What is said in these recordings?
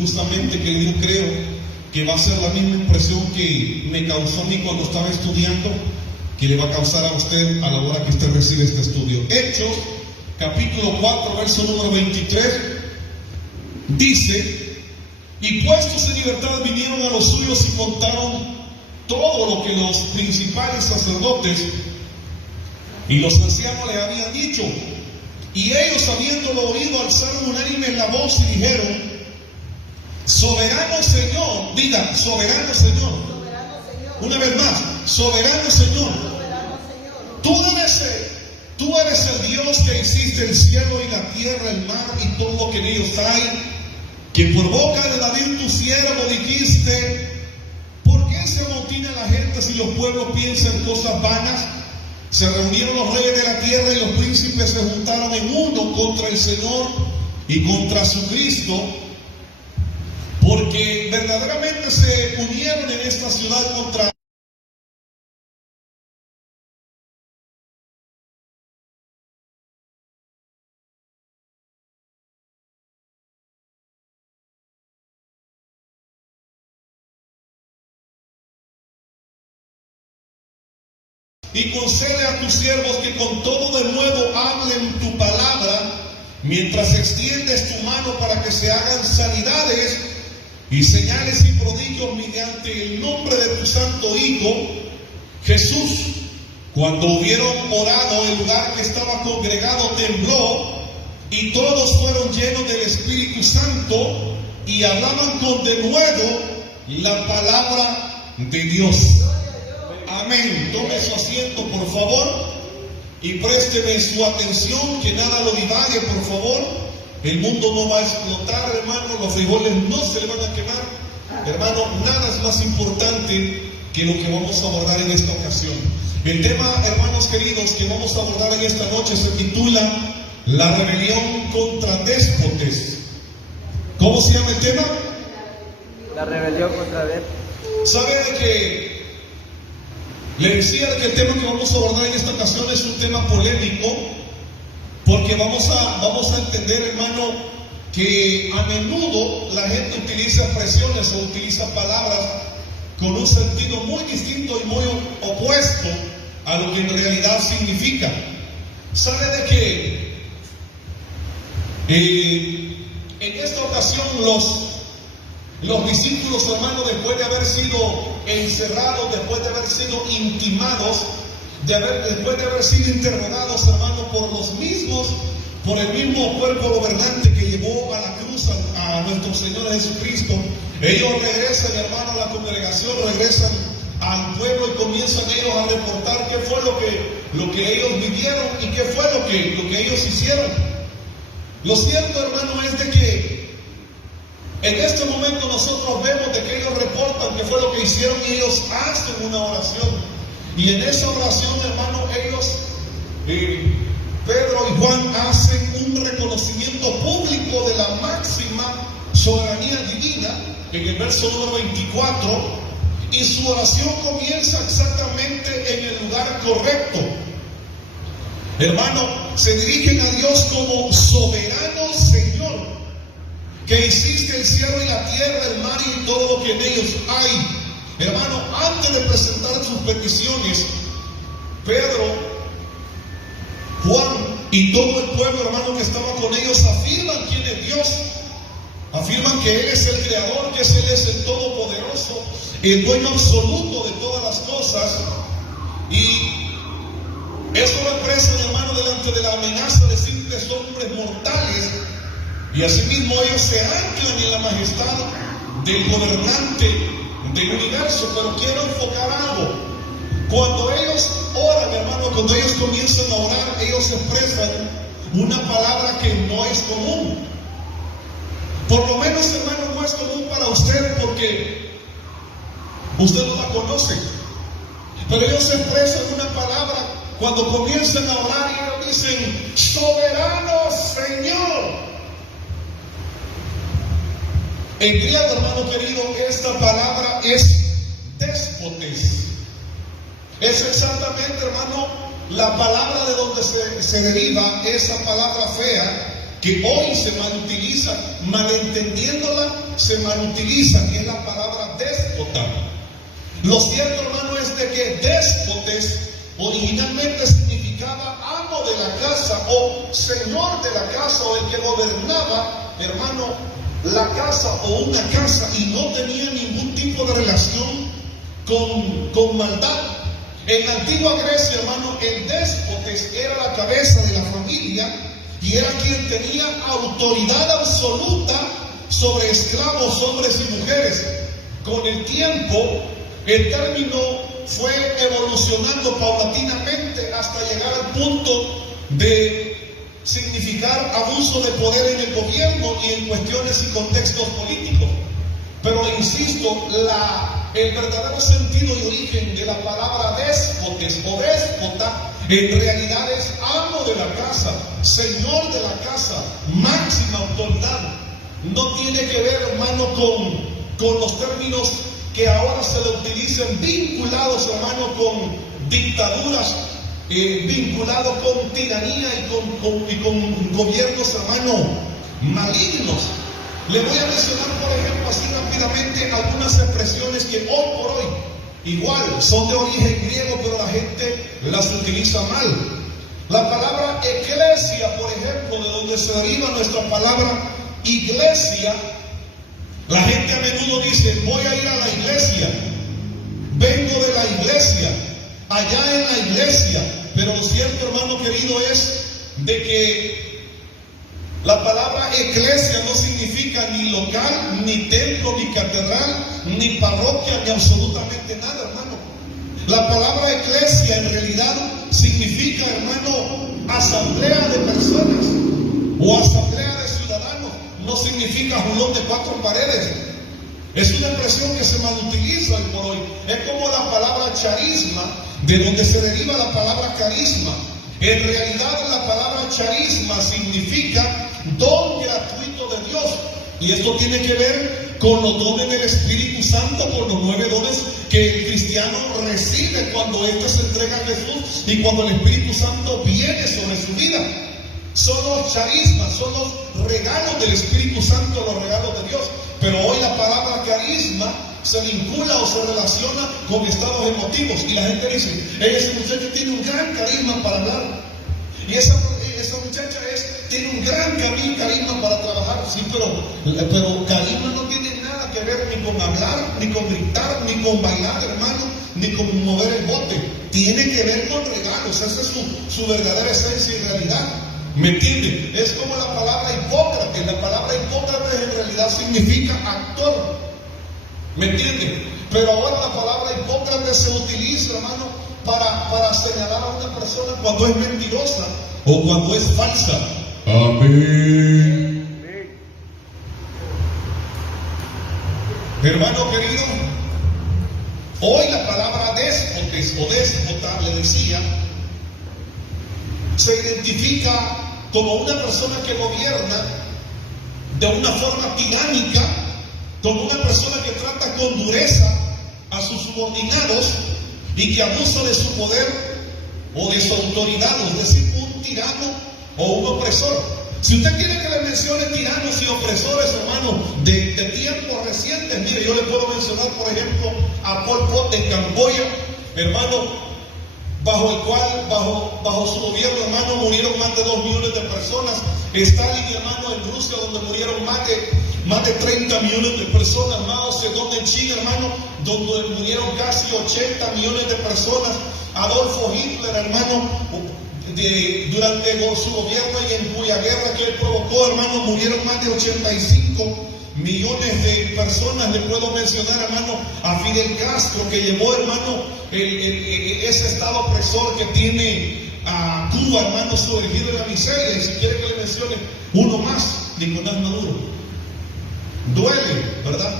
justamente que yo creo que va a ser la misma impresión que me causó a mí cuando estaba estudiando, que le va a causar a usted a la hora que usted recibe este estudio. Hechos, capítulo 4, verso número 23, dice: y puestos en libertad vinieron a los suyos y contaron todo lo que los principales sacerdotes y los ancianos le habían dicho. Y ellos, habiéndolo oído, alzaron unánimes la voz y dijeron: soberano Señor, diga, soberano Señor. Una vez más, soberano Señor. Tú eres el Dios que hiciste el cielo y la tierra, el mar y todo lo que en ellos hay, que por boca de David tu siervo dijiste: ¿por qué se amotina la gente si los pueblos piensan cosas vanas? Se reunieron los reyes de la tierra y los príncipes se juntaron en uno contra el Señor y contra su Cristo, porque verdaderamente se unieron en esta ciudad contra y concede a tus siervos que con todo de nuevo hablen tu palabra, mientras extiendes tu mano para que se hagan sanidades y señales y prodigios mediante el nombre de tu santo Hijo Jesús. Cuando hubieron orado, el lugar que estaba congregado tembló, y todos fueron llenos del Espíritu Santo y hablaban con denuedo la palabra de Dios. Amén. Tome su asiento, por favor, y présteme su atención, que nada lo divague, por favor. El mundo no va a explotar, hermano, los frijoles no se le van a quemar. Hermano, nada es más importante que lo que vamos a abordar en esta ocasión. El tema, hermanos queridos, que vamos a abordar en esta noche se titula La rebelión contra déspotes. ¿Cómo se llama el tema? La rebelión contra déspotes. ¿Sabe de que le decía que el tema que vamos a abordar en esta ocasión es un tema polémico? Porque vamos a entender, hermano, que a menudo la gente utiliza expresiones o utiliza palabras con un sentido muy distinto y muy opuesto a lo que en realidad significa. ¿Sabe de que en esta ocasión los discípulos, hermanos, después de haber sido encerrados, después de haber sido intimados, después de haber sido interrogados, hermanos, por el mismo cuerpo gobernante que llevó a la cruz a nuestro Señor Jesucristo, ellos regresan, hermanos, a la congregación, regresan al pueblo y comienzan ellos a reportar qué fue lo que ellos vivieron y qué fue lo que ellos hicieron. Lo cierto, hermano, es de que en este momento nosotros vemos de que ellos reportan qué fue lo que hicieron y ellos hacen una oración. Y en esa oración, hermano, ellos, Pedro y Juan, hacen un reconocimiento público de la máxima soberanía divina en el verso número 24, y su oración comienza exactamente en el lugar correcto. Hermano, se dirigen a Dios como soberano Señor, que hiciste el cielo y la tierra, el mar y todo lo que en ellos hay. Hermano, antes de presentar sus peticiones, Pedro, Juan y todo el pueblo, hermano, que estaba con ellos, afirman quién es Dios. Afirman que Él es el Creador, que Él es el Todopoderoso, el dueño absoluto de todas las cosas. Y eso lo expresan, hermano, delante de la amenaza de simples hombres mortales. Y asimismo ellos se anclan en la majestad del gobernante del universo. Pero quiero enfocar algo. Cuando ellos oran, hermano, cuando ellos comienzan a orar, ellos expresan una palabra que no es común. Por lo menos, hermano, no es común para usted porque usted no la conoce. Pero ellos expresan una palabra cuando comienzan a orar y ellos dicen: soberano Señor. En griego, hermano querido, esta palabra es déspotes. Es exactamente, hermano, la palabra de donde se deriva esa palabra fea, que hoy se malutiliza, malentendiéndola, se malutiliza, que es la palabra déspota. Lo cierto, hermano, es de que déspotes originalmente significaba amo de la casa o señor de la casa o el que gobernaba, hermano, la casa o una casa, y no tenía ningún tipo de relación con maldad. En la antigua Grecia, hermano, el déspotes era la cabeza de la familia y era quien tenía autoridad absoluta sobre esclavos, hombres y mujeres. Con el tiempo, el término fue evolucionando paulatinamente hasta llegar al punto de significar abuso de poder en el gobierno y en cuestiones y contextos políticos. Pero insisto, el verdadero sentido y origen de la palabra déspotes o déspota en realidad es amo de la casa, señor de la casa, máxima autoridad. No tiene que ver, hermano, con los términos que ahora se le utilizan vinculados, hermano, con dictaduras, vinculados con tiranía y con gobiernos, hermano, malignos. Le voy a mencionar, por ejemplo, así rápidamente algunas expresiones que hoy por hoy igual son de origen griego, pero la gente las utiliza mal. La palabra eclesia, por ejemplo, de donde se deriva nuestra palabra iglesia, la gente a menudo dice: voy a ir a la iglesia, vengo de la iglesia, allá en la iglesia. Pero lo cierto, hermano querido, es de que la palabra eclesia no significa ni local, ni templo, ni catedral, ni parroquia, ni absolutamente nada, hermano. La palabra eclesia en realidad significa, hermano, asamblea de personas o asamblea de ciudadanos. No significa julón de cuatro paredes. Es una expresión que se malutiliza hoy por hoy. Es como la palabra charisma, de donde se deriva la palabra carisma. En realidad la palabra charisma significa don gratuito de Dios. Y esto tiene que ver con los dones del Espíritu Santo, por los 9 dones que el cristiano recibe cuando éste se entrega a Jesús y cuando el Espíritu Santo viene sobre su vida. Son los charismas, son los regalos del Espíritu Santo, los regalos de Dios. Pero hoy la palabra carisma se vincula o se relaciona con estados emotivos. Y la gente dice: ese muchacho tiene un gran carisma para hablar. Y esa muchacha tiene un gran carisma para trabajar. Sí, pero carisma no tiene nada que ver ni con hablar, ni con gritar, ni con bailar, hermano, ni con mover el bote. Tiene que ver con regalos. Esa es su verdadera esencia y realidad. ¿Me entienden? Es como la palabra Hipócrates. La palabra Hipócrates en realidad significa actor. ¿Me entienden? Pero ahora la palabra Hipócrates se utiliza, hermano, para señalar a una persona cuando es mentirosa o cuando es falsa. Amén. Hermano querido, hoy la palabra déspotes o déspota, le decía, se identifica como una persona que gobierna de una forma tiránica, como una persona que trata con dureza a sus subordinados y que abusa de su poder o de su autoridad, es decir, un tirano o un opresor. Si usted quiere que le mencione tiranos y opresores, hermano, de tiempos recientes, mire, yo le puedo mencionar, por ejemplo, a Pol Pot en Camboya, hermano, bajo el cual, bajo su gobierno, hermano, murieron más de 2 millones de personas. Stalin, hermano, en Rusia, donde murieron más de 30 millones de personas. Mao Zedong en China, hermano, donde murieron casi 80 millones de personas. Adolfo Hitler, hermano, durante su gobierno y en cuya guerra que él provocó, hermano, murieron más de 85 millones de personas. Le puedo mencionar, hermano, a Fidel Castro, que llevó, hermano, ese estado opresor que tiene a Cuba, hermano, sumergido en la miseria. Y si quiere que le mencione uno más, Nicolás Maduro. Duele, ¿verdad?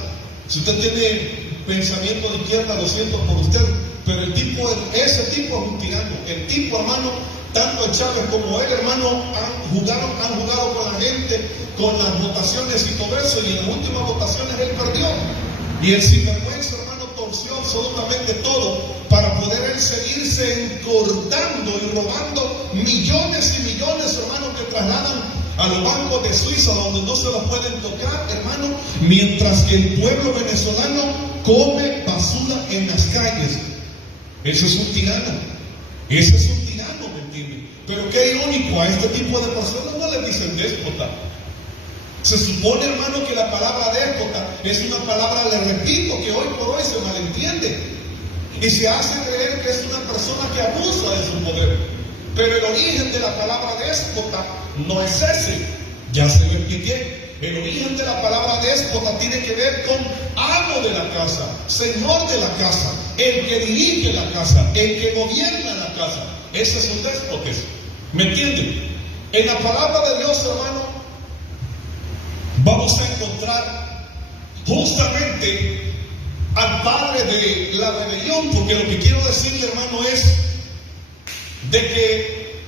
Si usted tiene pensamiento de izquierda, lo siento por usted, pero ese tipo es un tirano. El tipo, hermano, tanto Chávez como él, hermano, han jugado con la gente, con las votaciones y todo eso, y en las últimas votaciones él perdió. Y el sinvergüenza, hermano, torció absolutamente todo para poder él seguirse encortando y robando millones y millones, hermano, que trasladan a los bancos de Suiza donde no se los pueden tocar, hermano, mientras que el pueblo venezolano come basura en las calles. Ese es un tirano. Ese es un tirano, ¿me entiendes? Pero qué irónico, a este tipo de personas no les dicen déspota. Se supone, hermano, que la palabra déspota es una palabra, le repito, que hoy por hoy se malentiende y se hace creer que es una persona que abusa de su poder. Pero el origen de la palabra déspota no es ese. Ya se lo expliqué. El origen de la palabra déspota tiene que ver con amo de la casa, señor de la casa, el que dirige la casa, el que gobierna la casa. Ese es un déspota. ¿Me entienden? En la palabra de Dios, hermano, vamos a encontrar justamente al padre de la rebelión, porque lo que quiero decirle, hermano, es de que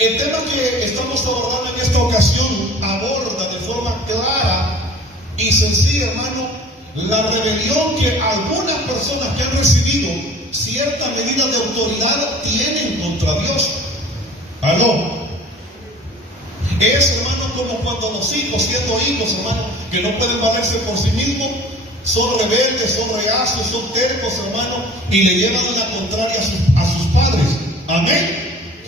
el tema que estamos abordando en esta ocasión aborda de forma clara y sencilla, hermano, la rebelión que algunas personas que han recibido cierta medida de autoridad tienen contra Dios. ¿Aló? Es, hermano, como cuando los hijos, siendo hijos, hermano, que no pueden valerse por sí mismos, son rebeldes, son reacios, son tercos, hermano, y le llevan a la contraria a sus padres. Amén.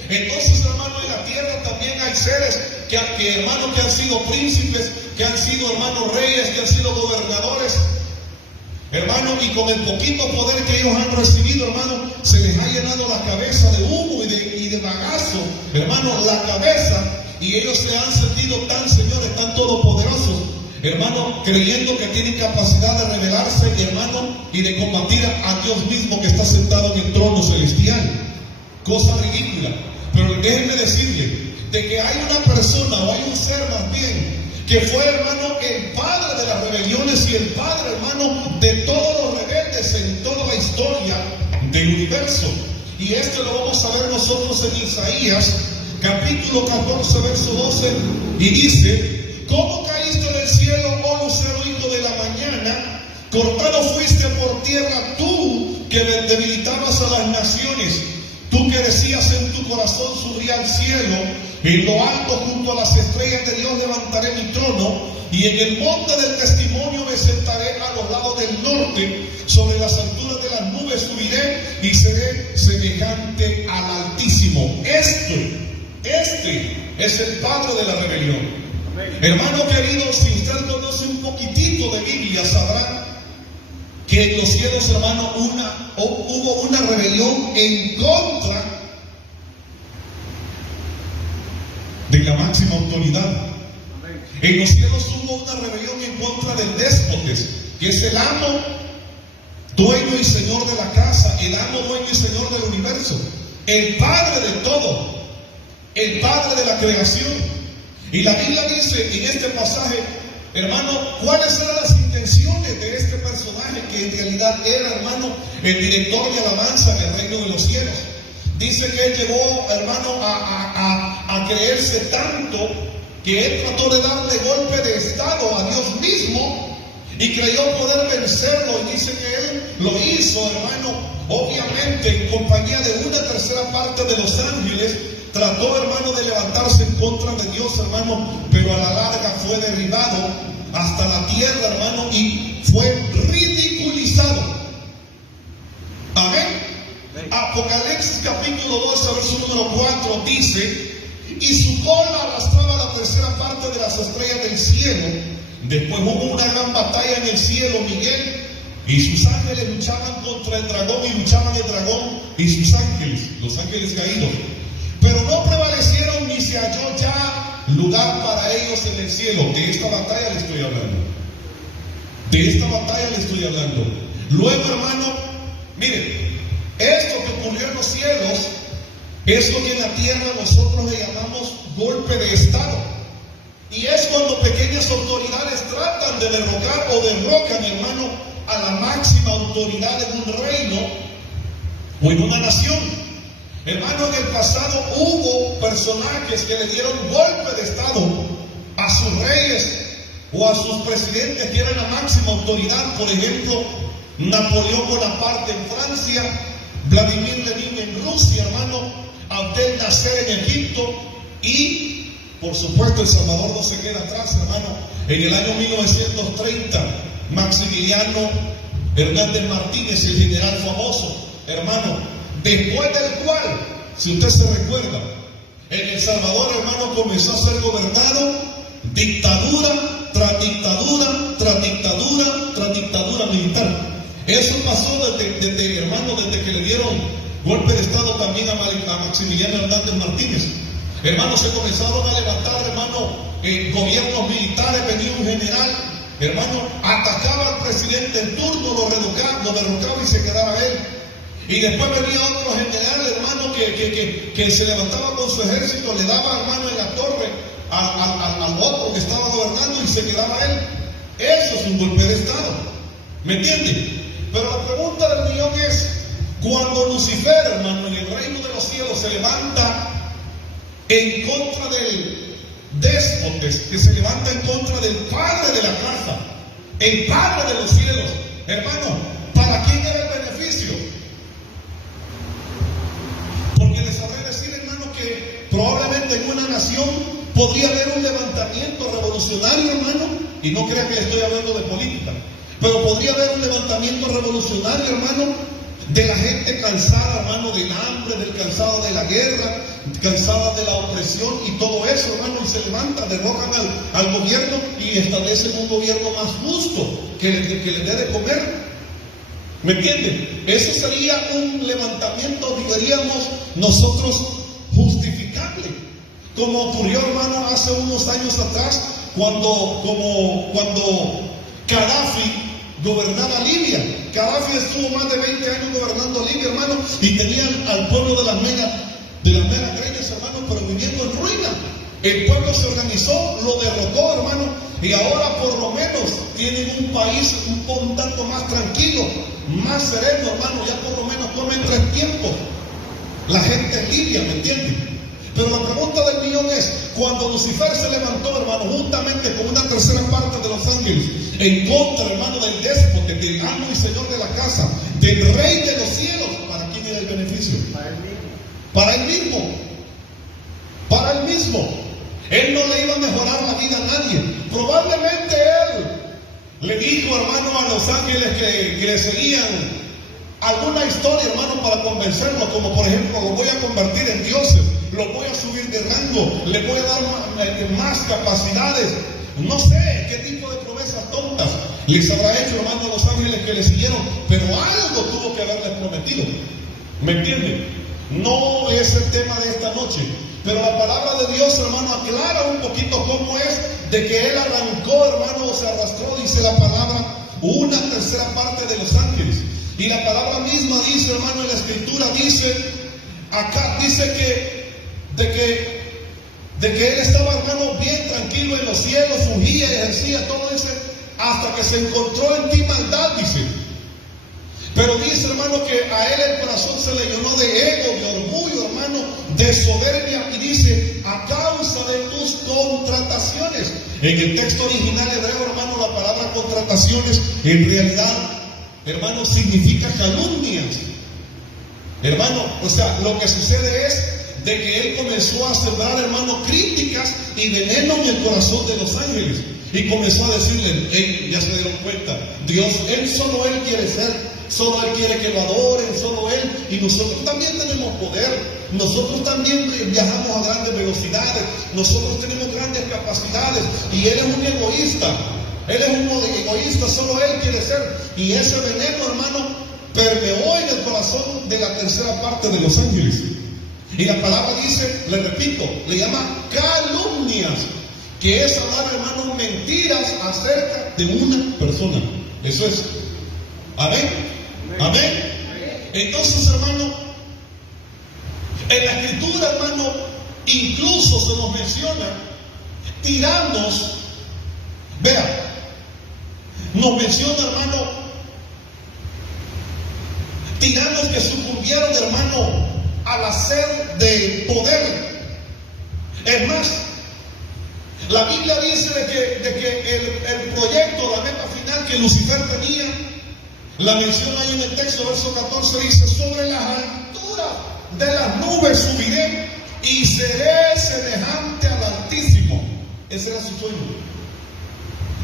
Entonces, hermano, en la tierra también hay seres que hermano, que han sido príncipes, que han sido, hermanos, reyes, que han sido gobernadores, hermano, y con el poquito poder que ellos han recibido, hermano, se les ha llenado la cabeza de humo y de bagazo, hermano, la cabeza, y ellos se han sentido tan señores, tan todopoderosos, hermano, creyendo que tienen capacidad de rebelarse, hermano, y de combatir a Dios mismo que está sentado en el trono celestial. Cosa ridícula. Pero déjenme decirle de que hay una persona, o hay un ser más bien, que fue, hermano, el padre de las rebeliones y el padre, hermano, de todos los rebeldes en toda la historia del universo. Y esto lo vamos a ver nosotros en Isaías, capítulo 14, verso 12, y dice: ¿cómo caíste del cielo, oh lucero, hijo de la mañana? Cortado fuiste por tierra tú, que debilitabas a las naciones. Tú que decías en tu corazón, subiré al cielo, en lo alto junto a las estrellas de Dios levantaré mi trono, y en el monte del testimonio me sentaré a los lados del norte, sobre las alturas de las nubes subiré y seré semejante al Altísimo. Este es el padre de la rebelión. Hermano querido, si usted conoce un poquitito de Biblia, sabrá que en los cielos, hermano, hubo una rebelión en contra de la máxima autoridad. En los cielos hubo una rebelión en contra del déspotes, que es el amo, dueño y señor de la casa, el amo, dueño y señor del universo, el padre de todo, el padre de la creación. Y la Biblia dice en este pasaje, hermano, cuáles eran las intenciones de este personaje que en realidad era, hermano, el director de alabanza en el reino de los cielos. Dice que él llegó, hermano, a creerse tanto que él trató de darle golpe de estado a Dios mismo y creyó poder vencerlo, y dice que él lo hizo, hermano, obviamente en compañía de una tercera parte de los ángeles. Trató, hermano, de levantarse en contra de Dios, hermano, pero a la larga fue derribado hasta la tierra, hermano, y fue ridiculizado. Amén. Apocalipsis capítulo 12, verso número 4 dice: y su cola arrastraba la tercera parte de las estrellas del cielo. Después hubo una gran batalla en el cielo. Miguel y sus ángeles luchaban contra el dragón, y luchaban el dragón y sus ángeles, los ángeles caídos. Pero no prevalecieron, ni se halló ya lugar para ellos en el cielo. De esta batalla le estoy hablando. De esta batalla le estoy hablando. Luego, hermano, miren, esto que ocurrió en los cielos es lo que en la tierra nosotros le llamamos golpe de estado. Y es cuando pequeñas autoridades tratan de derrocar o derrocan, hermano, a la máxima autoridad en un reino o en una nación. Hermano, en el pasado hubo personajes que le dieron golpe de estado a sus reyes o a sus presidentes que eran la máxima autoridad. Por ejemplo, Napoleón Bonaparte en Francia, Vladimir Lenin en Rusia, hermano, Abdel Nasser en Egipto y Por supuesto, El Salvador no se queda atrás, hermano. En el año 1930, Maximiliano Hernández Martínez, el general famoso, hermano, después del cual, si usted se recuerda, en El Salvador, hermano, comenzó a ser gobernado dictadura tras dictadura, tras dictadura, tras dictadura militar. Eso pasó desde hermano, desde que le dieron golpe de Estado también a Maximiliano Hernández Martínez. Hermanos, se comenzaron a levantar, hermano, gobiernos militares, venía un general, hermano, atacaba al presidente en turno, lo derrocaba y se quedaba él. Y después venía otro general, hermano, que se levantaba con su ejército, le daba, hermano, en la torre al otro que estaba gobernando y se quedaba él. Eso es un golpe de Estado, ¿me entienden? Pero la pregunta del millón es, cuando Lucifer, hermano, en el reino de los cielos se levanta en contra del déspotes, que se levanta en contra del padre de la casa, el padre de los cielos, hermano, ¿para quién era el beneficio? Porque les sabré decir, hermano, que probablemente en una nación podría haber un levantamiento revolucionario, hermano, y no crean que le estoy hablando de política, pero podría haber un levantamiento revolucionario, hermano, de la gente cansada, hermano, del hambre, del cansado de la guerra, cansada de la opresión y todo eso, hermano, y se levantan, derrocan al gobierno y establecen un gobierno más justo que le dé de comer. ¿Me entienden? Eso sería un levantamiento, diríamos nosotros, justificable, como ocurrió, hermano, hace unos años atrás, cuando Gaddafi gobernaba Libia. Gaddafi estuvo más de 20 años gobernando Libia, hermano, y tenía al pueblo de las megas greñas, hermano, pero viviendo en ruina. El pueblo se organizó, lo derrotó, hermano, y ahora por lo menos tienen un país un tanto más tranquilo, más sereno, hermano, ya por lo menos comen 3 tiempos la gente en Libia, ¿me entienden? Pero la pregunta del millón es, cuando Lucifer se levantó, hermano, juntamente con una tercera parte de los ángeles, en contra, hermano, del déspote, del amo y señor de la casa, del rey de los cielos, ¿para quién era el beneficio? Para él mismo. Para él mismo. Para él mismo. Él no le iba a mejorar la vida a nadie. Probablemente él le dijo, hermano, a los ángeles que le seguían alguna historia, hermano, para convencerlo, como por ejemplo, lo voy a convertir en dioses, lo voy a subir de rango, le voy a dar más capacidades. No sé qué tipo de promesas tontas les habrá hecho, hermano, a los ángeles que le siguieron, pero algo tuvo que haberles prometido. ¿Me entienden? No es el tema de esta noche, pero la palabra de Dios, hermano, aclara un poquito cómo es de que él arrancó, hermano, se arrastró, dice la palabra, una tercera parte de los ángeles. Y la palabra misma dice, hermano, en la escritura dice, acá dice de que él estaba, hermano, bien tranquilo en los cielos, fugía y ejercía todo eso, hasta que se encontró en ti maldad, dice. Pero dice, hermano, que a él el corazón se le llenó de ego, de orgullo, hermano, de soberbia, y dice, a causa de tus contrataciones. En el texto original hebreo, hermano, la palabra contrataciones en realidad, hermano, significa calumnias. Hermano, o sea, lo que sucede es de que él comenzó a sembrar, hermano, críticas y veneno en el corazón de los ángeles. Y comenzó a decirle, ya se dieron cuenta, Dios, solo Él quiere ser, solo Él quiere que lo adoren, solo Él, y nosotros también tenemos poder, nosotros también viajamos a grandes velocidades, nosotros tenemos grandes capacidades, y Él es un egoísta, solo Él quiere ser, y ese veneno, hermano, permeó en el corazón de la tercera parte de los ángeles. Y la palabra dice, le repito, le llama calumnias, que es hablar, hermano, mentiras acerca de una persona. Eso es. Amén. Amén. Entonces, hermano, en la escritura, hermano, incluso se nos menciona tiranos. Vea, nos menciona, hermano, tiranos que sucumbieron, hermano, al hacer de poder. Es más, la Biblia dice de que el proyecto, la meta final que Lucifer tenía, la menciona ahí en el texto, verso 14, dice, sobre las alturas de las nubes subiré y seré semejante al Altísimo. Ese era su sueño.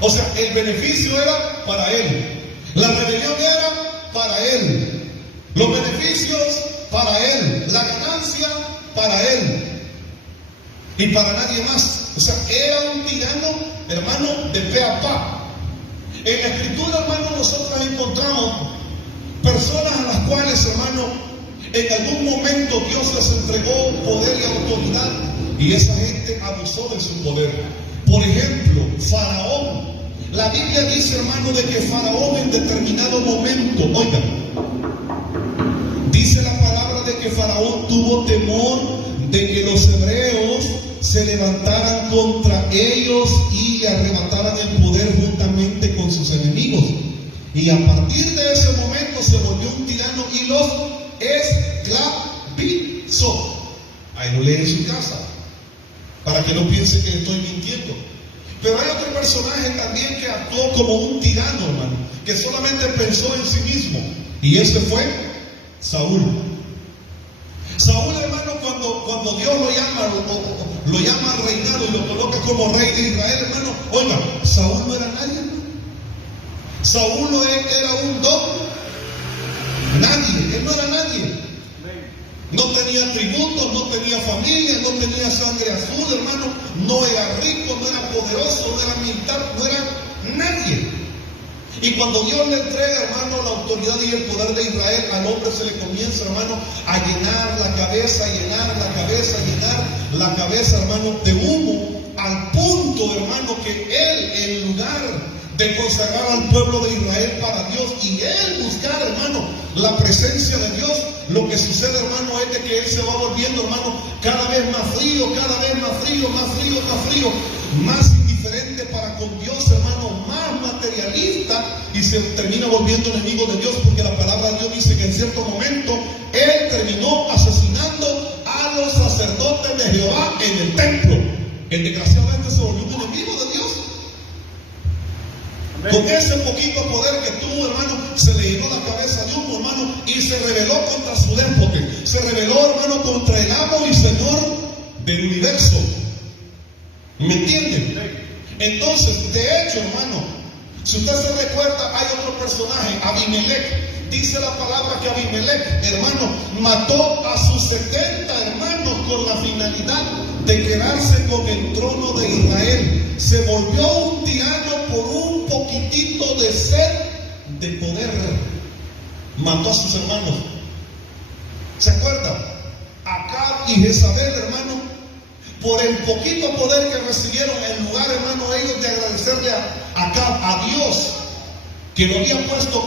O sea, el beneficio era para él, la rebelión era para él, los beneficios para él, la ganancia para él y para nadie más. O sea, era un tirano, hermano, de pe a pa. En la Escritura, hermano, nosotros encontramos personas a las cuales, hermano, en algún momento Dios les entregó poder y autoridad y esa gente abusó de su poder. Por ejemplo, Faraón. La Biblia dice, hermano, de que Faraón en determinado momento, oigan, dice la palabra de que Faraón tuvo temor de que los hebreos se levantaran contra ellos y le arrebataran el poder juntamente con sus enemigos. Y a partir de ese momento se volvió un tirano y los esclavizó. Ahí lo lee en su casa, para que no piense que estoy mintiendo. Pero hay otro personaje también que actuó como un tirano, hermano, que solamente pensó en sí mismo. Y ese fue Saúl. Saúl, hermano, cuando Dios lo llama al reinado y lo coloca como rey de Israel, hermano, oiga, Saúl no era nadie, hermano. Saúl no era un don. Nadie, él no era nadie. No tenía tributos, no tenía familia, no tenía sangre azul, hermano. No era rico, no era poderoso, no era militar, no era nadie. Y cuando Dios le entrega, hermano, la autoridad y el poder de Israel, al hombre se le comienza, hermano, a llenar la cabeza, hermano, de humo, al punto, hermano, que él, en lugar de consagrar al pueblo de Israel para Dios y él buscar, hermano, la presencia de Dios, lo que sucede, hermano, es de que él se va volviendo, hermano, cada vez más frío, más indiferente para con Dios, hermano, más materialista, y se termina volviendo enemigo de Dios, porque la palabra de Dios dice que en cierto momento él terminó asesinando a los sacerdotes de Jehová en el templo. El desgraciadamente se volvió un enemigo de Dios. Con ese poquito poder que tuvo, hermano, se le llenó la cabeza de humo, hermano, y se rebeló contra su déspota. Se rebeló, hermano, contra el amo y señor del universo. ¿Me entienden? Entonces, de hecho, hermano, si usted se recuerda, hay otro personaje, Abimelech. Dice la palabra que Abimelech, hermano, mató a sus 70 hermanos con la finalidad de quedarse con el trono de Israel. Se volvió un tirano por un poquitito de sed de poder. Mató a sus hermanos. ¿Se acuerdan? Acab y Jezabel, hermano, por el poquito poder que recibieron, en lugar, hermano, ellos de agradecerle a Dios, que lo había puesto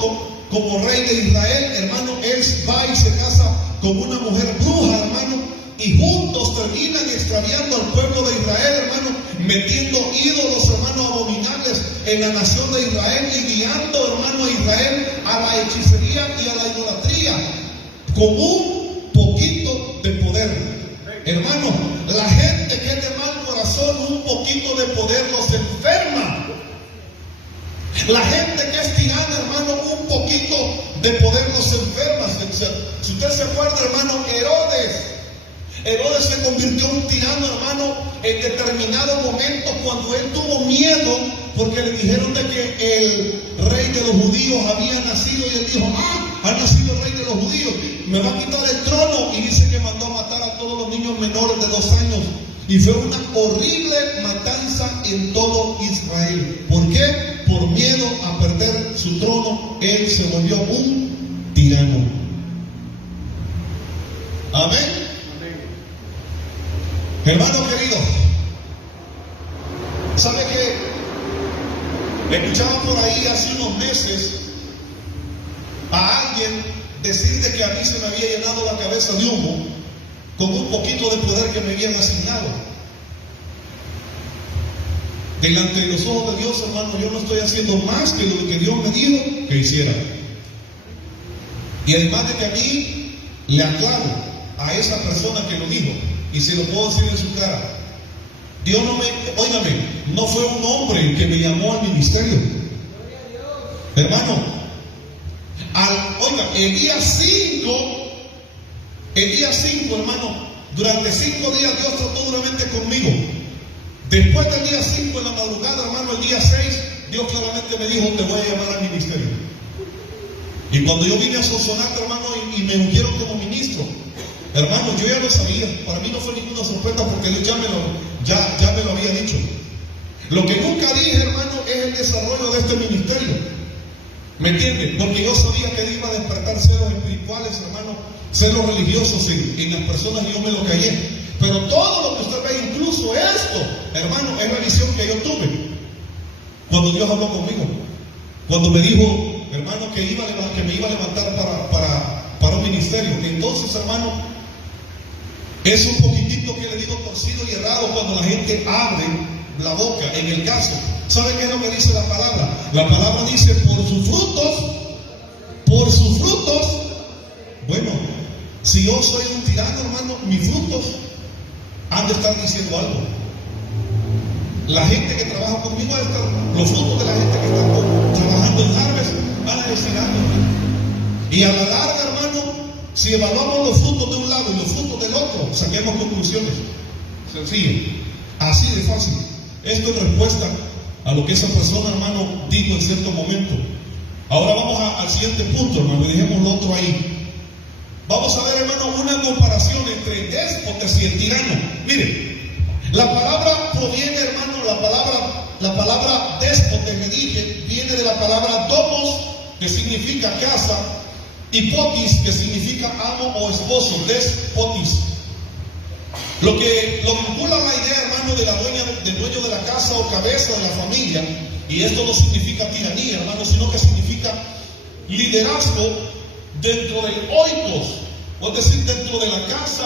como rey de Israel, hermano, él va y se casa con una mujer bruja, hermano, y juntos terminan extraviando al pueblo de Israel, hermano, metiendo ídolos, hermano, abominables en la nación de Israel y guiando, hermano, a Israel a la hechicería y a la idolatría, con un poquito de poder. Hermano, la gente que es de mal corazón, un poquito de poder los enferma. La gente que es tirana, hermano, un poquito de poder los enferma. Si usted se acuerda, hermano, Herodes se convirtió en un tirano, hermano, en determinado momento cuando él tuvo miedo porque le dijeron de que el rey de los judíos había nacido, y él dijo, ha nacido el rey de los judíos, me va a quitar el trono, y dice que mandó a matar a todos los niños menores de 2 años, y fue una horrible matanza en todo Israel. ¿Por qué? Por miedo a perder su trono, él se volvió un tirano. Amén. Hermano querido, ¿sabe qué? Escuchaba por ahí hace unos meses a alguien decir de que a mí se me había llenado la cabeza de humo con un poquito de poder que me habían asignado. Delante de los ojos de Dios, hermano, yo no estoy haciendo más que lo que Dios me dijo que hiciera. Y además de que a mí le aclaro a esa persona que lo dijo, y se lo puedo decir en su cara, Dios no fue un hombre que me llamó al ministerio. Hermano, el día 5, hermano, Durante 5 días Dios trató duramente conmigo. Después del día 5 en la madrugada, hermano, el día 6, Dios claramente me dijo, te voy a llamar al ministerio. Y cuando yo vine a Sonsonate, hermano, y me ungieron como ministro, hermano, yo ya lo sabía. Para mí no fue ninguna sorpresa porque Dios ya me lo había dicho. Lo que nunca dije, hermano, es el desarrollo de este ministerio. ¿Me entiende? Porque yo sabía que iba a despertar celos espirituales, hermano, celos religiosos en las personas, y yo me lo callé. Pero todo lo que usted ve, incluso esto, hermano, es la visión que yo tuve cuando Dios habló conmigo. Cuando me dijo, hermano, que me iba a levantar para un ministerio. Entonces, hermano, es un poquitito que le digo torcido y errado cuando la gente abre la boca. En el caso, ¿sabe qué es lo que dice la palabra? La palabra dice, por sus frutos. Bueno, si yo soy un tirano, hermano, mis frutos han de estar diciendo algo. La gente que trabaja conmigo, los frutos de la gente que está trabajando en Harvest van a decir algo. Y a la larga, hermano, si evaluamos los frutos de un lado y los frutos del otro, saquemos conclusiones. Sencillo. Así de fácil. Esto es respuesta a lo que esa persona, hermano, dijo en cierto momento. Ahora vamos al siguiente punto, hermano, y dejemos lo otro ahí. Vamos a ver, hermano, una comparación entre el déspota y el tirano. Mire, la palabra proviene, hermano, la palabra déspota, que dije, viene de la palabra domos, que significa casa, y potis, que significa amo o esposo, despotis. Lo que lo vincula a la idea, hermano, del dueño de la casa o cabeza de la familia, y esto no significa tiranía, hermano, sino que significa liderazgo dentro del oikos, es decir, dentro de la casa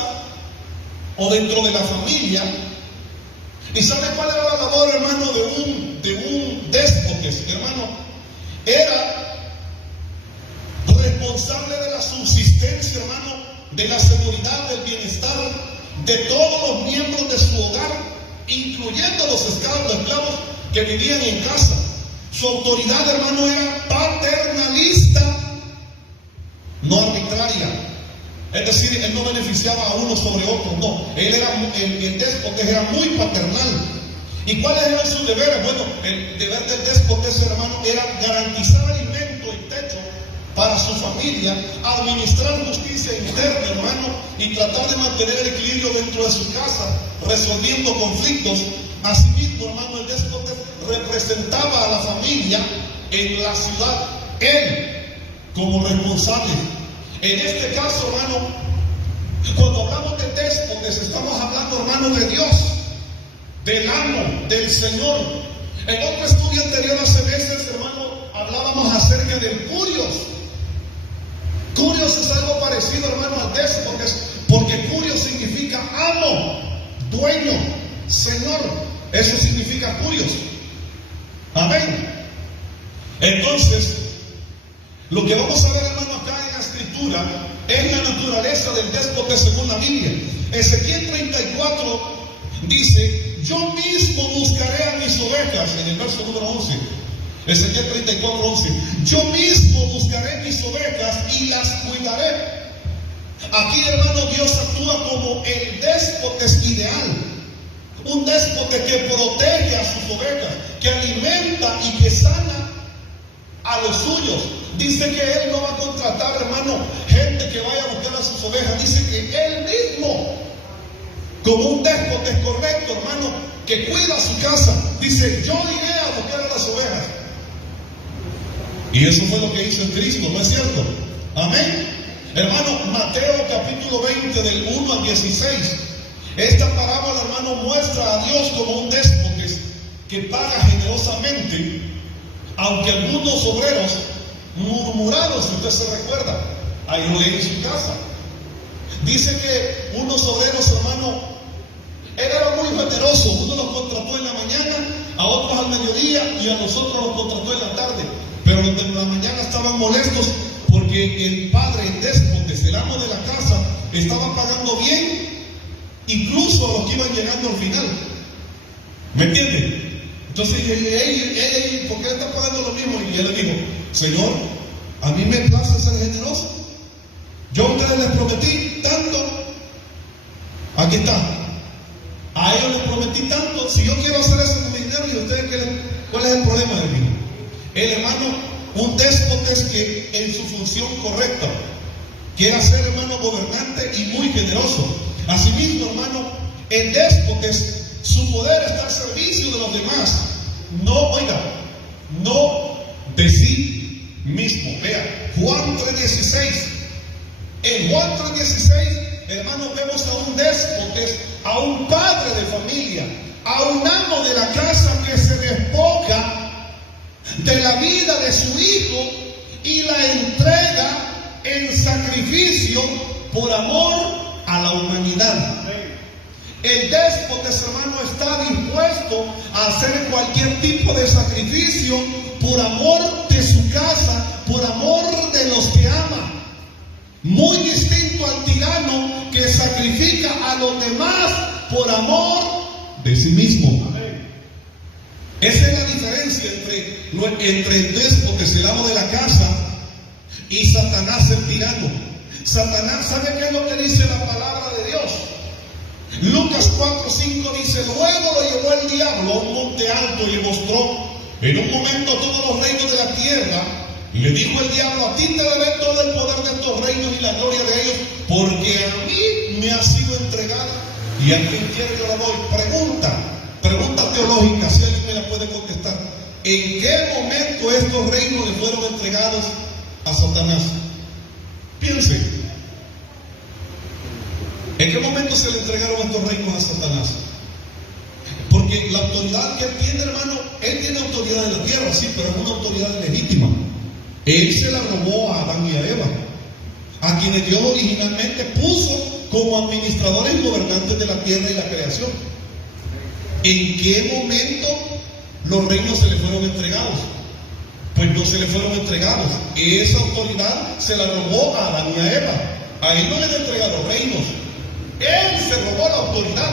o dentro de la familia. ¿Y sabe cuál era la labor, hermano, de un déspotes, hermano? Era responsable de la subsistencia, hermano, de la seguridad, del bienestar de todos los miembros de su hogar, incluyendo los esclavos que vivían en casa. Su autoridad, hermano, era paternalista, no arbitraria. Es decir, él no beneficiaba a uno sobre otro, no. Él era, el déspota era muy paternal. ¿Y cuáles eran sus deberes? Bueno, el deber del déspota, hermano, era garantizar alimento y techo para su familia, administrar justicia interna, hermano, y tratar de mantener el equilibrio dentro de su casa, resolviendo conflictos. Asimismo, hermano, el déspota representaba a la familia en la ciudad, él como responsable. En este caso, hermano, cuando hablamos de déspotes, estamos hablando, hermano, de Dios, del amo, del Señor. En otro estudio anterior, hace meses, hermano, hablábamos acerca del curios. Curios es algo parecido, hermano, al déspotes, porque curios significa amo, dueño, Señor. Eso significa curios. Amén. Entonces, lo que vamos a ver, hermano, acá en la escritura es la naturaleza del déspota según la Biblia. Ezequiel 34 dice, yo mismo buscaré a mis ovejas, en el verso número 11. Ezequiel 34, 11. Yo mismo buscaré mis ovejas y las cuidaré. Aquí, hermano, Dios actúa como el déspota ideal. Un déspota que protege a sus ovejas, que alimenta y que sana a los suyos. Dice que Él no va a contratar, hermano, gente que vaya a buscar a sus ovejas. Dice que Él mismo, como un déspota correcto, hermano, que cuida su casa, dice, yo iré a buscar a las ovejas. Y eso fue lo que hizo en Cristo, ¿no es cierto? Amén. Hermano, Mateo capítulo 20 del 1 al 16. Esta parábola, hermano, muestra a Dios como un déspota que paga generosamente, aunque algunos obreros murmuraron, si usted se recuerda, ahí lo leí en su casa. Dice que unos obreros, hermano, él era muy generoso. Uno los contrató en la mañana, a otros al mediodía y a nosotros los contrató en la tarde. Pero los de la mañana estaban molestos porque el padre, el déspota, el amo de la casa, estaba pagando bien, incluso a los que iban llegando al final. ¿Me entiende? Entonces, ¿por qué está pagando lo mismo? Y él le dijo, Señor, a mí me place ser generoso. Yo a ustedes les prometí tanto Aquí está. A ellos les prometí tanto. Si yo quiero hacer eso con mi dinero, ¿y ustedes cuál es el problema de mí? El hermano, un déspota es que en su función correcta quiera ser, hermano, gobernante y muy generoso. Asimismo, hermano, el déspota, su poder está al servicio de los demás. No, oiga, no de sí mismo. Vea, Juan 3:16. En Juan 3:16, hermanos, vemos a un déspota, a un padre de familia, a un amo de la casa que se despoja de la vida de su hijo y la entrega en sacrificio por amor a la humanidad. El déspota, hermano, está dispuesto a hacer cualquier tipo de sacrificio por amor de su casa, por amor de los que ama. Muy distinto al tirano que sacrifica a los demás por amor de sí mismo. Esa es la diferencia entre el déspota, el amo de la casa, y Satanás, el tirano. Satanás, ¿sabe qué es lo que dice la palabra de Dios? Lucas 4:5 dice: luego lo llevó el diablo a un monte alto y le mostró en un momento todos los reinos de la tierra. Y le dijo el diablo: a ti te daré todo el poder de estos reinos y la gloria de ellos, porque a mí me ha sido entregada, y a quien quiere yo la doy. Pregunta teológica, si alguien me la puede contestar. ¿En qué momento estos reinos le fueron entregados a Satanás? Piense. ¿En qué momento se le entregaron estos reinos a Satanás? Porque la autoridad que él tiene, hermano, él tiene autoridad en la tierra, sí, pero es una autoridad legítima. Él se la robó a Adán y a Eva, a quienes Dios originalmente puso como administradores y gobernantes de la tierra y la creación. ¿En qué momento los reinos se le fueron entregados? Pues no se le fueron entregados. Esa autoridad se la robó a Adán y a Eva. A él no le han entregado los reinos. Él se robó la autoridad,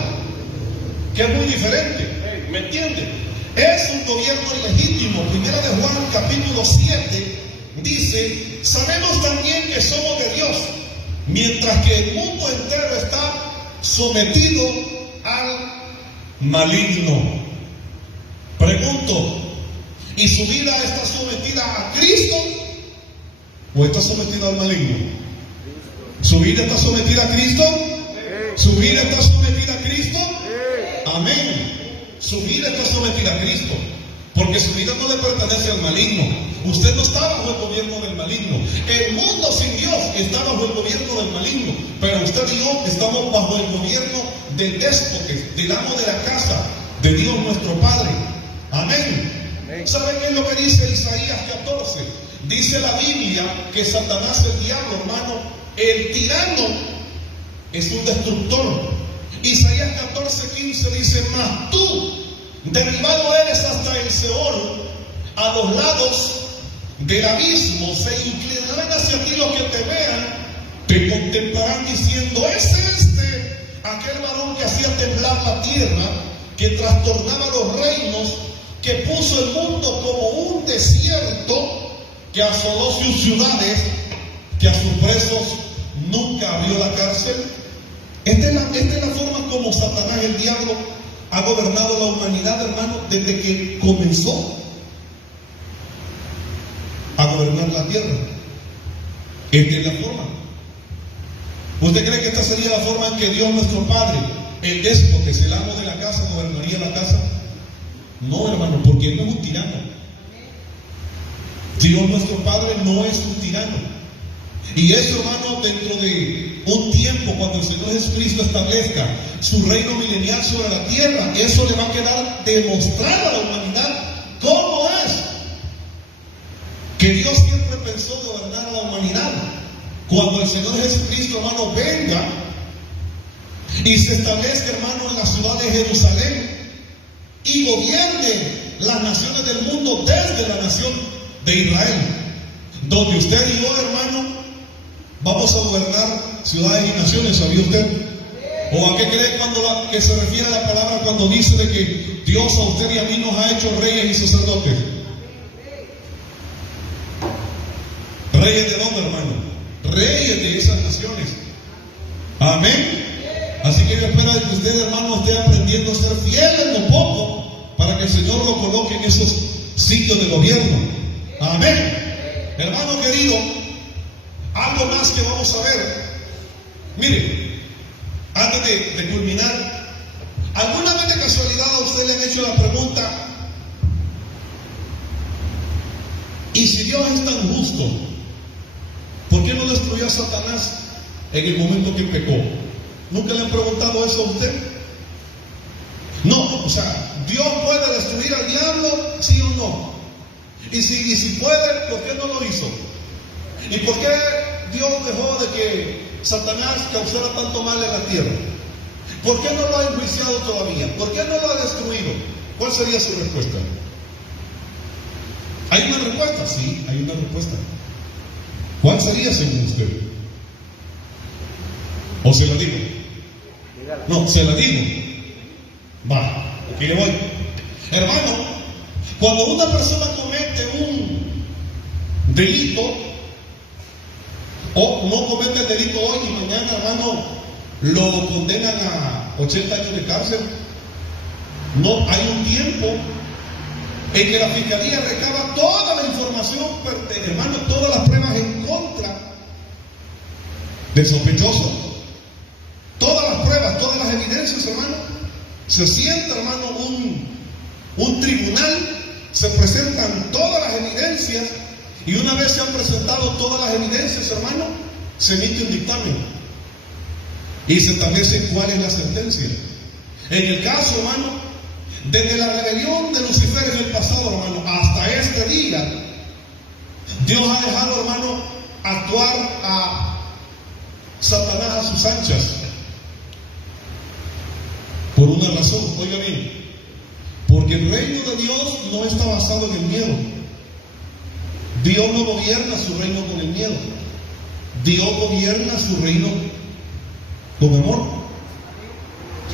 que es muy diferente. ¿Me entienden? Es un gobierno ilegítimo. Primera de Juan, capítulo 7, dice: sabemos también que somos de Dios, mientras que el mundo entero está sometido al maligno. Pregunto, ¿y su vida está sometida a Cristo o está sometida al maligno? ¿Su vida está sometida a Cristo? ¿Su vida está sometida a Cristo? Amén. Su vida está sometida a Cristo, porque su vida no le pertenece al maligno. Usted no está bajo el gobierno del maligno. El mundo sin Dios está bajo el gobierno del maligno, pero usted y yo estamos bajo el gobierno del déspota, del amo de la casa, de Dios nuestro Padre. Amén. ¿Sabe qué es lo que dice Isaías 14? Dice la Biblia que Satanás, el diablo, hermano, el tirano, es un destructor. Isaías 14:15 dice: mas tú, derribado eres hasta el Seol, a los lados del abismo, se inclinarán hacia ti los que te vean, te contemplarán diciendo: es aquel varón que hacía temblar la tierra, que trastornaba los reinos, que puso el mundo como un desierto, que asoló sus ciudades, que a sus presos nunca abrió la cárcel. Esta es la forma como Satanás, el diablo, ha gobernado la humanidad, hermano, desde que comenzó a gobernar la tierra. Esta es la forma. ¿Usted cree que esta sería la forma en que Dios nuestro Padre, el déspota, que es el amo de la casa, gobernaría la casa? No, hermano, porque Él no es un tirano. Dios nuestro Padre no es un tirano. Y eso, hermano, dentro de un tiempo, cuando el Señor Jesucristo establezca su reino milenial sobre la tierra, eso le va a quedar demostrado a la humanidad cómo es que Dios siempre pensó gobernar a la humanidad. Cuando el Señor Jesucristo, hermano, venga y se establezca, hermano, en la ciudad de Jerusalén y gobierne las naciones del mundo desde la nación de Israel, donde usted y yo, hermano, vamos a gobernar ciudades y naciones. ¿Sabía usted? ¿O a qué cree que se refiere a la palabra cuando dice de que Dios a usted y a mí nos ha hecho reyes y sacerdotes? ¿Reyes de dónde, hermano? Reyes de esas naciones. Amén. Así que que espera de que usted, hermano, esté aprendiendo a ser fiel en lo poco para que el Señor lo coloque en esos sitios de gobierno. Amén. Hermano querido, algo más que vamos a ver. Mire, antes de culminar, ¿alguna vez de casualidad a usted le han hecho la pregunta: ¿y si Dios es tan justo, por qué no destruyó a Satanás en el momento que pecó? ¿Nunca le han preguntado eso a usted? No, o sea, ¿Dios puede destruir al diablo, sí o no? Y si puede, ¿por qué no lo hizo? ¿Y por qué Dios dejó de que Satanás causara tanto mal en la tierra? ¿Por qué no lo ha enjuiciado todavía? ¿Por qué no lo ha destruido? ¿Cuál sería su respuesta? ¿Hay una respuesta? Sí, hay una respuesta. ¿Cuál sería según usted? ¿O se la digo? No, se la digo. Va, aquí le voy. Hermano, cuando una persona comete un delito, o no comete el delito hoy y mañana, hermano, lo condenan a 80 años de cárcel, no hay un tiempo en que la fiscalía recaba toda la información, hermano, todas las pruebas en contra del sospechoso, todas las pruebas, todas las evidencias, hermano. Se sienta, hermano, un tribunal, se presentan todas las evidencias, y una vez se han presentado todas las evidencias, hermano, se emite un dictamen y se establece cuál es la sentencia. En el caso, hermano, desde la rebelión de Lucifer en el pasado, hermano, hasta este día, Dios ha dejado, hermano, actuar a Satanás a sus anchas. Por una razón, oiga bien, porque el reino de Dios no está basado en el miedo. Dios no gobierna su reino con el miedo. Dios gobierna su reino con amor.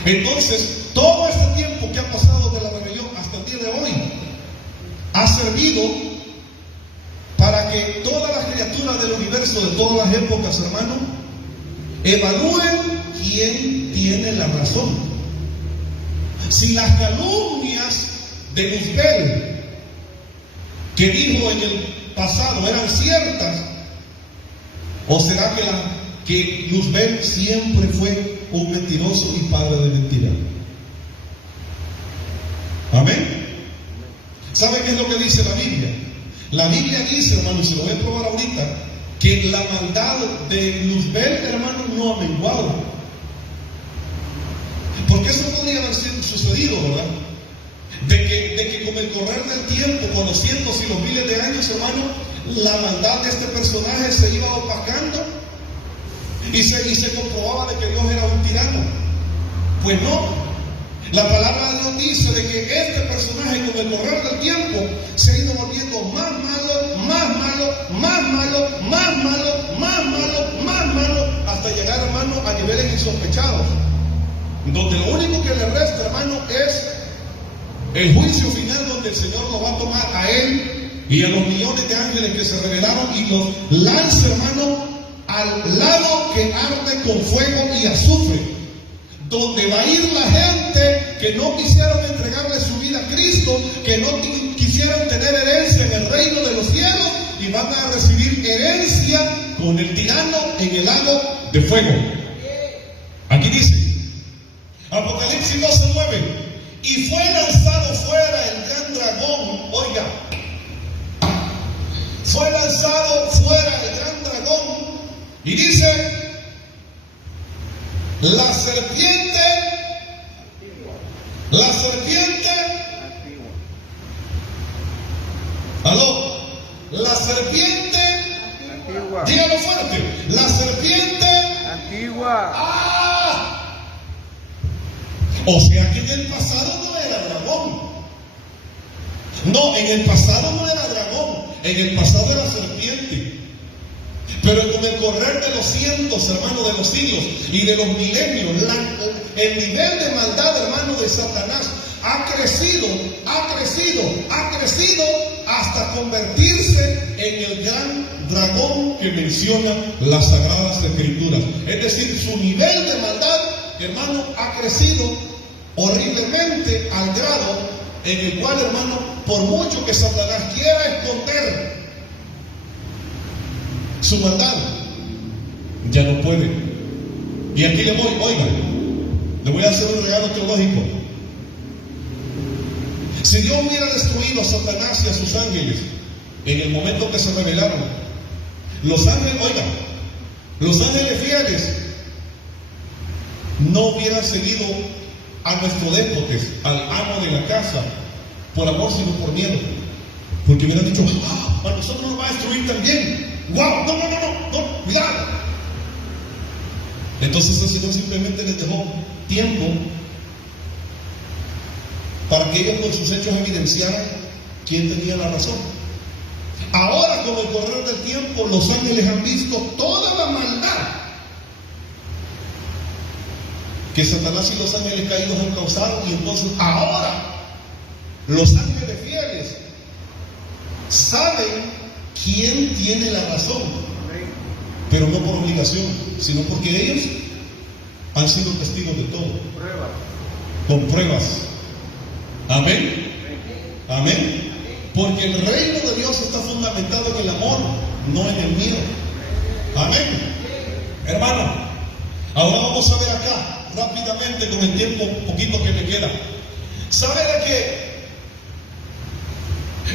Entonces, todo este tiempo que ha pasado de la rebelión hasta el día de hoy ha servido para que todas las criaturas del universo de todas las épocas, hermano, evalúen quién tiene la razón. Si las calumnias de Luzbel, que dijo en el pasado, eran ciertas, o será que Luzbel siempre fue un mentiroso y padre de mentira. Amén. ¿Sabe qué es lo que dice la Biblia? La Biblia dice, hermano, y se lo voy a probar ahorita, que la maldad de Luzbel, hermano, no ha menguado. Porque eso podría haber sucedido, ¿verdad? De que con el correr del tiempo, con los cientos y los miles de años, hermano, la maldad de este personaje se iba opacando y se comprobaba de que Dios era un tirano. Pues no, la palabra de Dios dice de que este personaje con el correr del tiempo se ha ido volviendo más malo, más malo, más malo, más malo, más malo, más malo, hasta llegar, hermano, a niveles insospechados, donde lo único que le resta, hermano, es el juicio final, donde el Señor lo va a tomar a él y a los millones de ángeles que se rebelaron y los lanza, hermano, al lago que arde con fuego y azufre, donde va a ir la gente que no quisieron entregarle su vida a Cristo, que no quisieran tener herencia en el reino de los cielos, y van a recibir herencia con el tirano en el lago de fuego. Aquí dice Apocalipsis 12:9: y fue lanzado fuera el gran dragón. Oiga, fue lanzado fuera el gran dragón, y dice: la serpiente, aló, la serpiente antigua, dígalo fuerte, la serpiente antigua. O sea que en el pasado no era dragón. No, en el pasado no era dragón, en el pasado era serpiente. Pero con el correr de los cientos, hermano, de los siglos y de los milenios, el nivel de maldad, hermano, de Satanás ha crecido hasta convertirse en el gran dragón que menciona las Sagradas Escrituras. Es decir, su nivel de maldad hermano, ha crecido horriblemente al grado en el cual, hermano, por mucho que Satanás quiera esconder su maldad, ya no puede. Y aquí le voy, oiga, le voy a hacer un regalo teológico. Si Dios hubiera destruido a Satanás y a sus ángeles en el momento que se rebelaron, los ángeles, oiga, los ángeles fieles no hubieran seguido a nuestro déspotes, al amo de la casa, por amor sino por miedo, porque hubieran dicho, a nosotros nos va a destruir también. ¡Wow! No, cuidado. Entonces el Señor simplemente les dejó tiempo para que ellos con sus hechos evidenciaran quién tenía la razón. Ahora, con el correr del tiempo, los ángeles han visto toda la maldad que Satanás y los ángeles caídos han causado, y entonces ahora los ángeles fieles saben quién tiene la razón, pero no por obligación, sino porque ellos han sido testigos de todo, con pruebas. Amén. Amén. Porque el reino de Dios está fundamentado en el amor, no en el miedo. Amén. Hermano, ahora vamos a ver acá rápidamente, con el tiempo poquito que me queda. ¿Sabe de qué?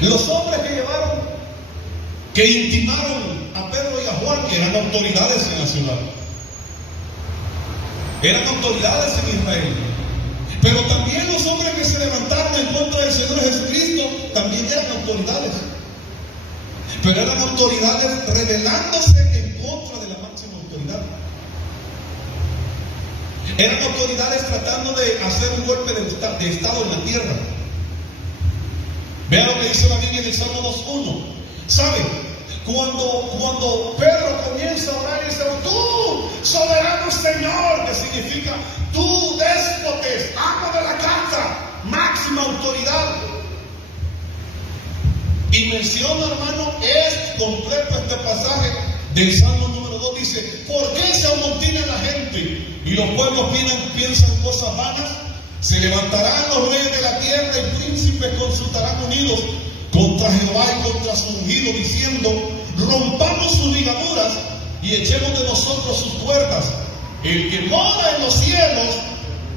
Los hombres que intimaron a Pedro y a Juan eran autoridades en la ciudad, eran autoridades en Israel. Pero también los hombres que se levantaron en contra del Señor Jesucristo también eran autoridades, pero eran autoridades rebelándose en contra de la máxima autoridad. Eran autoridades tratando de hacer un golpe de estado en la tierra. Vean lo que dice la Biblia en el Salmo 2:1. ¿Saben? Cuando Pedro comienza a orar y dice, tú, soberano Señor, que significa tú, déspotes, amo de la casa, máxima autoridad. Y menciona, hermano, es completo este pasaje del Salmo número 2. Dice, ¿por qué se amontina la gente y los pueblos piensan cosas vanas? Se levantarán los reyes de la tierra y príncipes consultarán unidos contra Jehová y contra su ungido, diciendo, rompamos sus ligaduras y echemos de nosotros sus puertas. El que mora en los cielos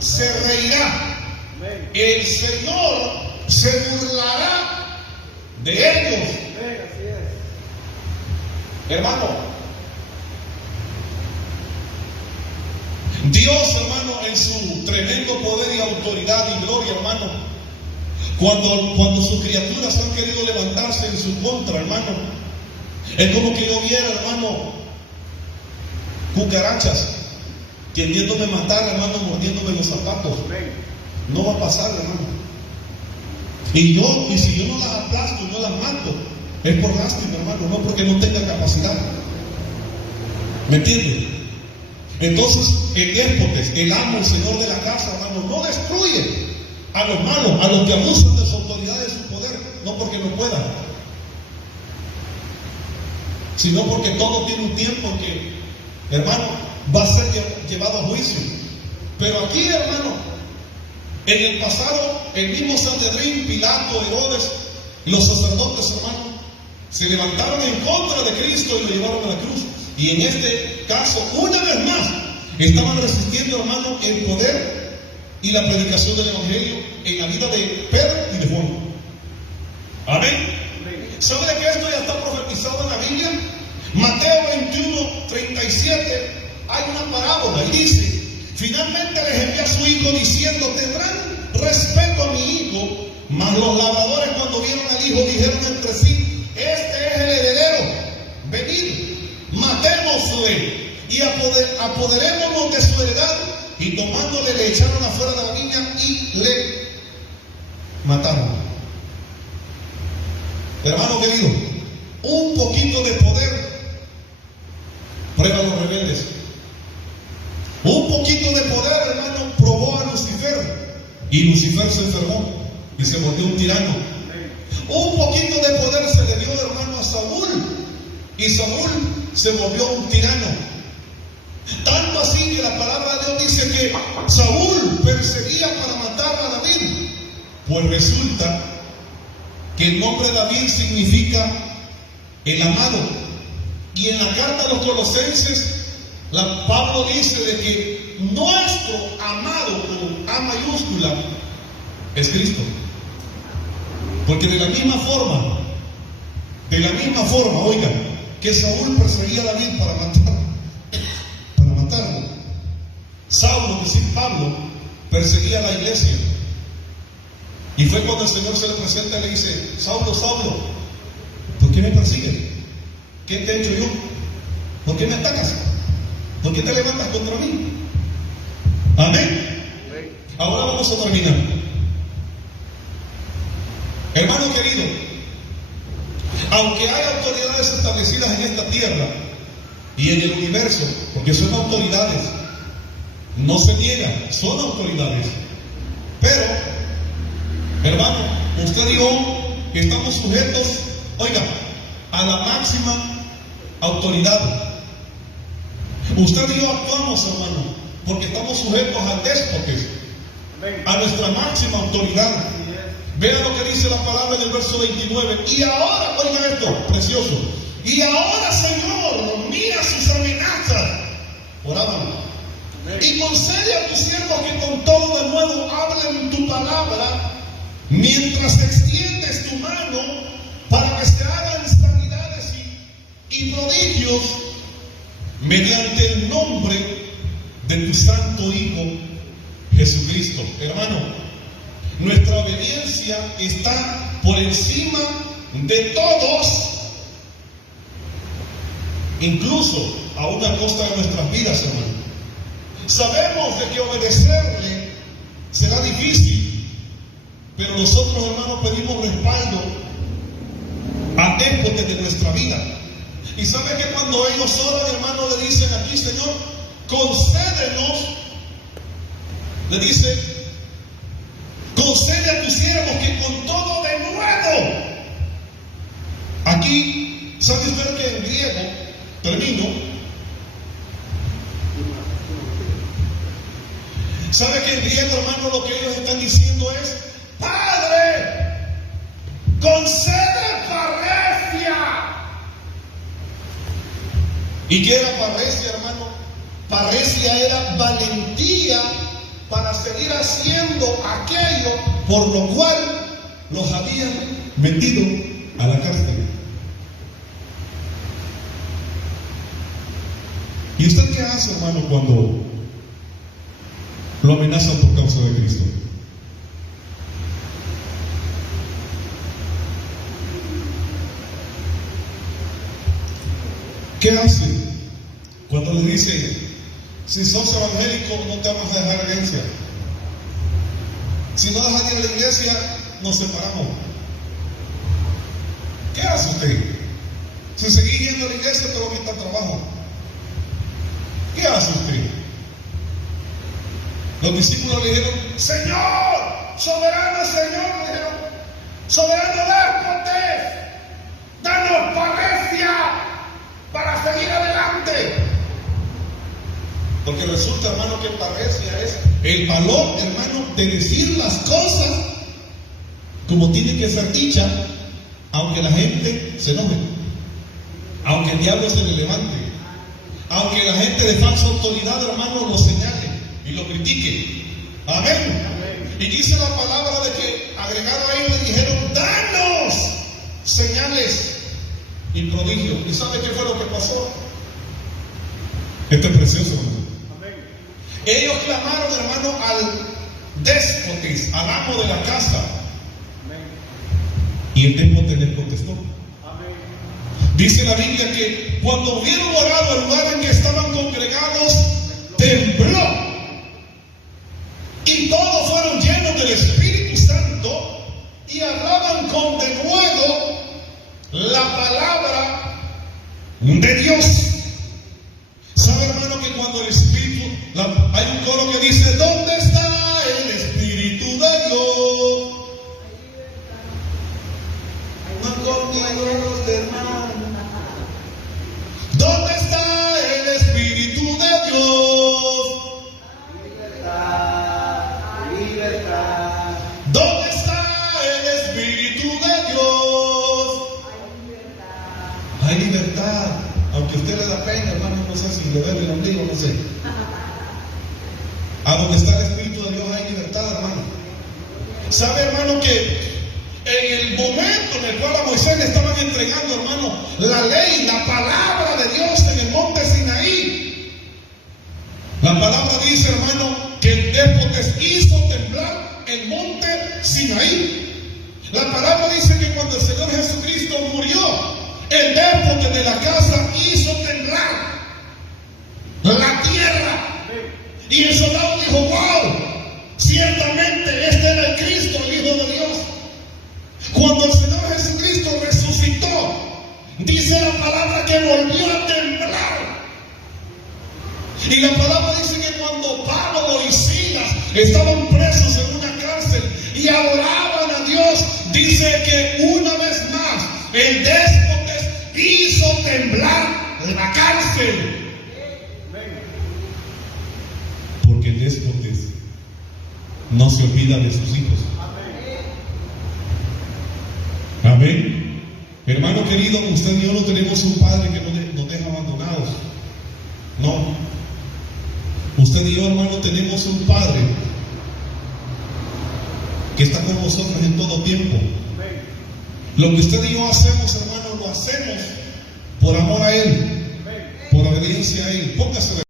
se reirá. El Señor se burlará de ellos. Hermano, Dios, hermano, en su tremendo poder y autoridad y gloria, hermano, cuando sus criaturas han querido levantarse en su contra, hermano, es como que yo viera, hermano, cucarachas queriéndome matar, hermano, mordiéndome los zapatos. No va a pasar, hermano. Y si yo no las aplasto y no las mato, es por lástima, hermano, no porque no tenga capacidad. ¿Me entiende? Entonces, el déspotes, el amo, el señor de la casa, hermano, no destruye a los malos, a los que abusan de su autoridad, de su poder, no porque no puedan, sino porque todo tiene un tiempo en que, hermano, va a ser llevado a juicio. Pero aquí, hermano, en el pasado, el mismo Sanedrín, Pilato, Herodes, los sacerdotes, hermano, se levantaron en contra de Cristo y lo llevaron a la cruz. Y en este caso, una vez más, estaban resistiendo, hermano, el poder y la predicación del Evangelio en la vida de Pedro y de Juan. Amén. ¿Sabe de que esto ya está profetizado en la Biblia? Mateo 21:37, hay una parábola y dice, finalmente les envió a su hijo diciendo, tendrán respeto a mi hijo. Mas los labradores, cuando vieron al hijo, dijeron entre sí, este es el heredero, venid, matémosle y apoderémonos de su heredad. Y tomándole le echaron afuera de la viña y le mataron. Hermano querido, un poquito de poder prueba a los rebeldes. Un poquito de poder, hermano, probó a Lucifer y Lucifer se enfermó y se volvió un tirano. Un poquito de poder se le dio, hermano, a Saúl y Saúl se volvió un tirano. Tanto así que la palabra de Dios dice que Saúl perseguía para matar a David. Pues resulta que el nombre David significa el amado. Y en la carta a los Colosenses, Pablo dice de que nuestro amado, con A mayúscula, es Cristo. Porque de la misma forma, oigan, que Saúl perseguía a David para matarlo, Saulo, es decir, Pablo, perseguía a la iglesia. Y fue cuando el Señor se le presenta y le dice: Saulo, Saulo, ¿por qué me persigues? ¿Qué te he hecho yo? ¿Por qué me atacas? ¿Por qué te levantas contra mí? Amén. Ahora vamos a terminar. Hermano querido, aunque hay autoridades establecidas en esta tierra y en el universo, porque son autoridades, no se niegan, son autoridades, pero, hermano, usted y yo estamos sujetos, oiga, a la máxima autoridad. Usted y yo actuamos, hermano, porque estamos sujetos al déspotes, a nuestra máxima autoridad. Vean lo que dice la palabra del verso 29. Y ahora, oiga esto, precioso. Y ahora, Señor, mira sus amenazas. Orábamos. Y concede a tus siervos que con todo de nuevo hablen tu palabra, mientras extiendes tu mano para que se hagan sanidades y prodigios mediante el nombre de tu santo Hijo Jesucristo. Hermano, nuestra obediencia está por encima de todos, incluso a una costa de nuestras vidas, hermano. Sabemos de que obedecerle será difícil, pero nosotros, hermanos, pedimos respaldo a déspotes de nuestra vida. Y sabe que cuando ellos oran, hermano, le dicen aquí: Señor, concédenos, le dice, concede a tus siervos que con todo de nuevo. Aquí, ¿sabe usted que en griego, termino, sabe que en griego, hermano, lo que ellos están diciendo es: Padre, concede parresia. ¿Y qué era parresia, hermano? Parresia era valentía para seguir haciendo aquello por lo cual los habían metido a la cárcel. ¿Y usted qué hace, hermano, cuando lo amenazan por causa de Cristo? ¿Qué hace cuando le dice: si sos evangélico no te vamos a dejar herencia? Si no dejas de ir a la iglesia, nos separamos. ¿Qué hace usted? Si seguís yendo a la iglesia, te va a quitar trabajo. ¿Qué hace usted? Los discípulos le dijeron: Señor, soberano Señor, le dijeron, soberano déspotes, danos parresia para seguir adelante. Porque resulta, hermano, que parresia es el valor, hermano, de decir las cosas como tienen que ser dichas, aunque la gente se enoje, aunque el diablo se le levante, aunque la gente de falsa autoridad, hermano, lo señale y lo critique. Amén. Y dice la palabra de que, agregado a ellos, le dijeron: danos señales y prodigios. ¿Y sabe qué fue lo que pasó? Esto es precioso, hermano. Ellos clamaron, hermano, al déspotes, al amo de la casa. Y el déspote les contestó. Dice la Biblia que cuando hubieron orado, el lugar en que estaban congregados tembló. Y todos fueron llenos del Espíritu Santo y hablaban con denuedo la palabra de Dios. ¿Sabe, hermano, que cuando el Espíritu, hay un coro que dice: ¿dónde está el Espíritu de Dios? No conmigo los hermanos. ¿Dónde está el Espíritu de Dios? libertad. Aunque a usted le da pena, hermano, no sé si le duele el ombligo, no sé. A donde está el Espíritu de Dios hay libertad, hermano. ¿Sabe, hermano, que en el momento en el cual a Moisés le estaban entregando, hermano, la ley, la palabra de Dios en el monte Sinaí, la palabra dice, hermano, que el déspota hizo temblar el monte Sinaí? La palabra dice que cuando el Señor Jesucristo murió, el déspota de la casa hizo temblar la tierra. Y el soldado dijo: wow, ciertamente este era el Cristo, el Hijo de Dios. Cuando el Señor Jesucristo resucitó, dice la palabra que volvió a temblar. Y la palabra dice que cuando Pablo y Silas estaban presos en una cárcel y adoraban a Dios, dice que una vez más el déspota hizo temblar la cárcel. Porque el déspota no se olvida de sus hijos. Amén. Hermano querido, usted y yo no tenemos un padre que nos deja abandonados. No. Usted y yo, hermano, tenemos un padre que está con nosotros en todo tiempo. Lo que usted y yo hacemos, hermano, lo hacemos por amor a Él, por obediencia a Él. Póngase de